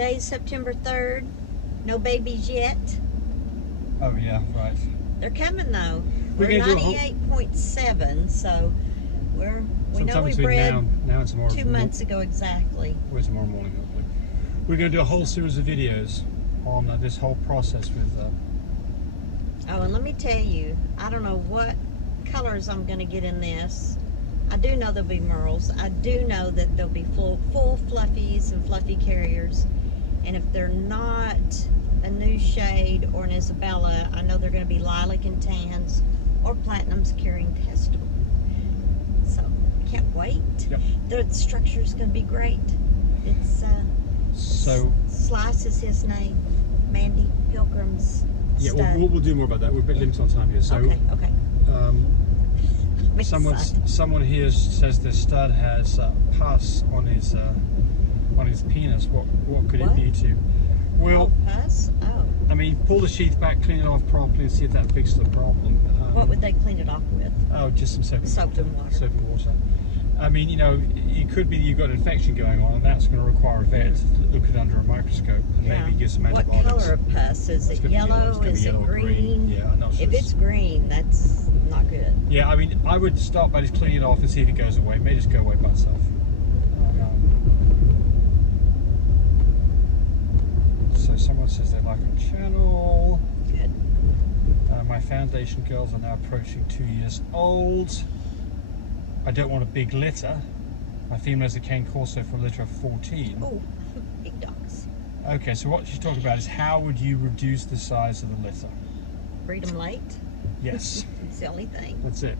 Today's September 3rd. No babies yet. Oh yeah, right. They're coming though. We're We're gonna do a 98.7, so we know sometime we between bred now and tomorrow. 2 months ago exactly. Well, tomorrow morning, hopefully. We're going to do a whole series of videos on this whole process with. Oh, and let me tell you, I don't know what colors I'm going to get in this. I do know there'll be merles. I do know that there'll be full fluffies and fluffy carriers. And if they're not a new shade or an Isabella, I know they're going to be lilac and tans or platinums carrying testable. So, can't wait. Yep. The structure's going to be great. It's So Slice is his name. Mandy Pilgrim's yeah, stud. we'll do more about that. We're a bit limited on time here. So Okay. I'm someone here says the stud has pus on his penis. What could it be to? Well, pus? Oh. I mean, pull the sheath back, clean it off properly, and see if that fixes the problem. What would they clean it off with? Oh, just some soap. Soap and water. Soap and water. I mean, you know, it could be that you've got an infection going on, and that's going to require a vet to look at it under a microscope and maybe give some antibiotics. What color of pus? Is it yellow? Is it green? Yeah, I'm not sure. If it's green, that's not good. Yeah, I mean, I would start by just cleaning it off and see if it goes away. It may just go away by itself. So someone says they like our channel. Good. My foundation girls are now approaching 2 years old. I don't want a big litter. My female is a cane corso for a litter of 14. Oh, big dogs. Okay, so what she's talking about is how would you reduce the size of the litter? Breed them late. Yes. It's the only thing. That's it.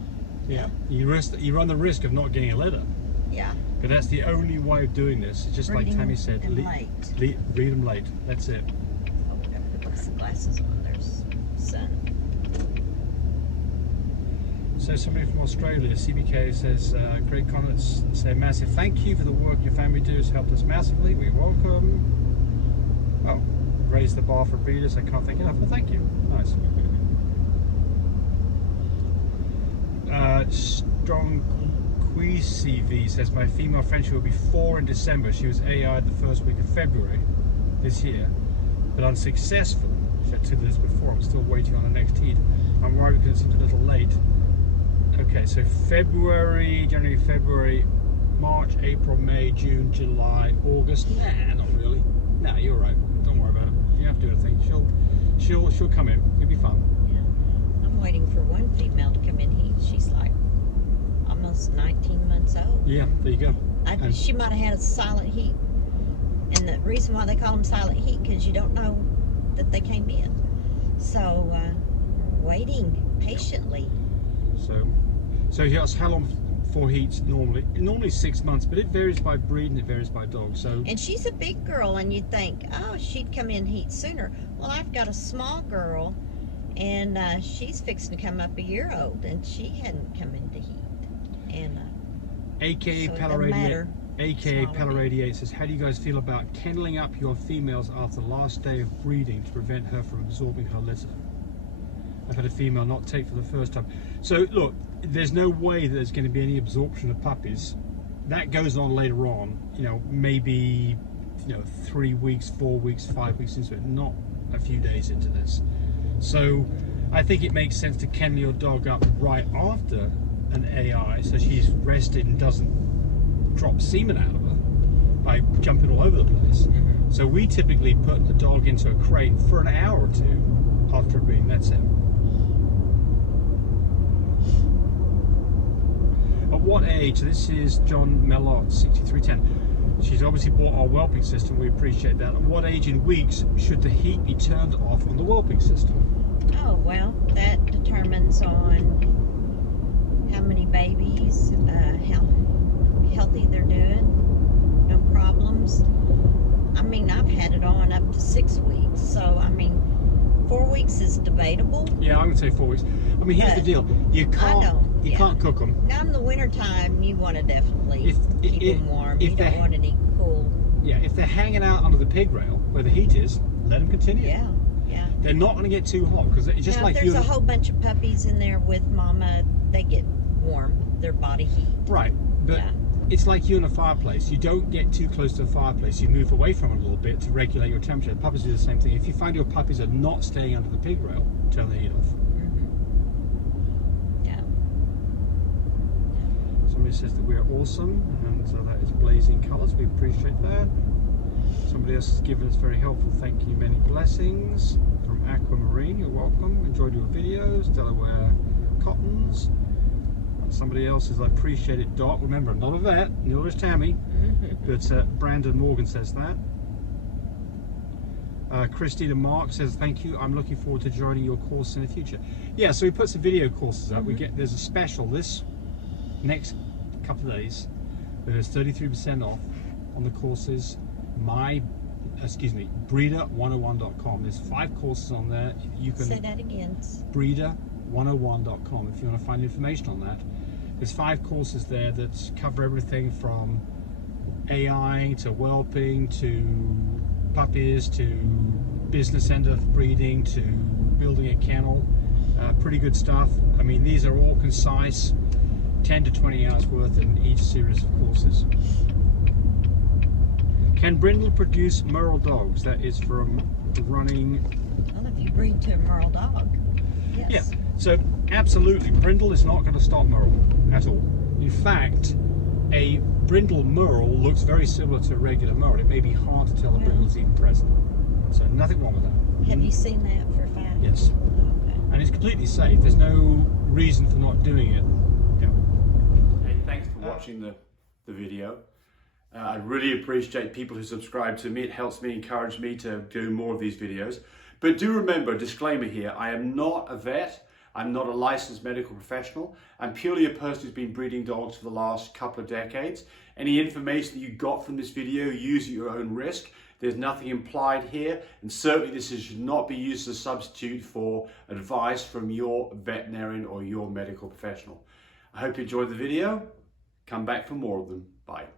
Yeah. You run the risk of not getting a litter. Yeah. But that's the only way of doing this. It's just Breeding like Tammy said. Breed them late. That's it. Oh, we gotta put some glasses on. There's sun. So somebody from Australia, CBK, says, great comments, say massive thank you for the work your family do. Has helped us massively. We welcome. Oh, raise the bar for breeders. I can't thank enough. Well, thank you. Nice. Strong CV says, my female Frenchie will be 4 in December. She was AI'd the first week of February this year, but unsuccessful. She had 2 litters before. I'm still waiting on the next heat. I'm worried because it's a little late. Okay, so January, February, March, April, May, June, July, August. Nah, not really. Nah, you're right. Don't worry about it. You don't have to do anything. She'll come in. It'll be fun. Yeah. I'm waiting for one female to come in heat. She's like almost 19 months old. Yeah, there you go. She might have had a silent heat. And the reason why they call them silent heat, because you don't know that they came in. So, waiting patiently. So yes, how long for heats normally? Normally 6 months, but it varies by breed and it varies by dog. So. And she's a big girl, and you'd think, oh, she'd come in heat sooner. Well, I've got a small girl, and she's fixing to come up a year old, and she hadn't come into heat. And AKA so Pella88 says, how do you guys feel about kenneling up your females after the last day of breeding to prevent her from absorbing her litter? I've had a female not take for the first time. So look, there's no way that there's going to be any absorption of puppies. That goes on later on, you know, maybe 3 weeks, 4 weeks, 5 weeks into it, not a few days into this. So I think it makes sense to kennel your dog up right after an AI, so she's rested and doesn't drop semen out of her by jumping all over the place. So we typically put the dog into a crate for an hour or 2 after a breeding. That's it. At what age? This is John Mellot, 6310. She's obviously bought our whelping system. We appreciate that. At what age in weeks should the heat be turned off on the whelping system? Oh, well, that determines on how many babies, how healthy they're doing, no problems. I mean, I've had it on up to 6 weeks, so I mean, 4 weeks is debatable. Yeah, I'm gonna say 4 weeks. I mean, here's the deal: you can't cook them. Now in the wintertime, you want to definitely keep them warm. You don't want any cool. Yeah, if they're hanging out under the pig rail where the heat is, let them continue. Yeah. They're not going to get too hot because it's just now, like if there's a whole bunch of puppies in there with mama, they get warm, their body heat. Right, but it's like you in a fireplace. You don't get too close to the fireplace. You move away from it a little bit to regulate your temperature. Puppies do the same thing. If you find your puppies are not staying under the pig rail, turn the heat off. Yeah. Somebody says that we're awesome, and that is blazing colours. We appreciate that. Somebody else has given us very helpful. Thank you, many blessings. From Aquamarine, you're welcome. Enjoyed your videos. Delaware Cottons. Somebody else says, I appreciate it, Doc. Remember, I'm not a vet, neither is Tammy. But Brandon Morgan says that. Christina Mark says, thank you. I'm looking forward to joining your course in the future. Yeah, so we put some video courses up. There's a special this next couple of days. There's 33% off on the courses. Breeder101.com. There's 5 courses on there. You can say that again. Breeder101.com if you want to find information on that. There's 5 courses there that cover everything from AI to whelping to puppies to business end of breeding to building a kennel. Pretty good stuff. I mean, these are all concise, 10 to 20 hours worth in each series of courses. Can Brindle produce Merle dogs? That is from running. Well, if you breed to a Merle dog, yes. Yeah, so absolutely, Brindle is not going to stop Merle at all. In fact, a Brindle Merle looks very similar to a regular Merle. It may be hard to tell a Brindle's even present. So nothing wrong with that. Have you seen that for a fact? Yes. Okay. And it's completely safe. There's no reason for not doing it. Yeah. Hey, thanks for watching the video. I really appreciate people who subscribe to me. It helps me, encourage me to do more of these videos. But do remember, disclaimer here, I am not a vet. I'm not a licensed medical professional. I'm purely a person who's been breeding dogs for the last couple of decades. Any information that you got from this video, use at your own risk. There's nothing implied here, and certainly this should not be used as a substitute for advice from your veterinarian or your medical professional. I hope you enjoyed the video. Come back for more of them. Bye.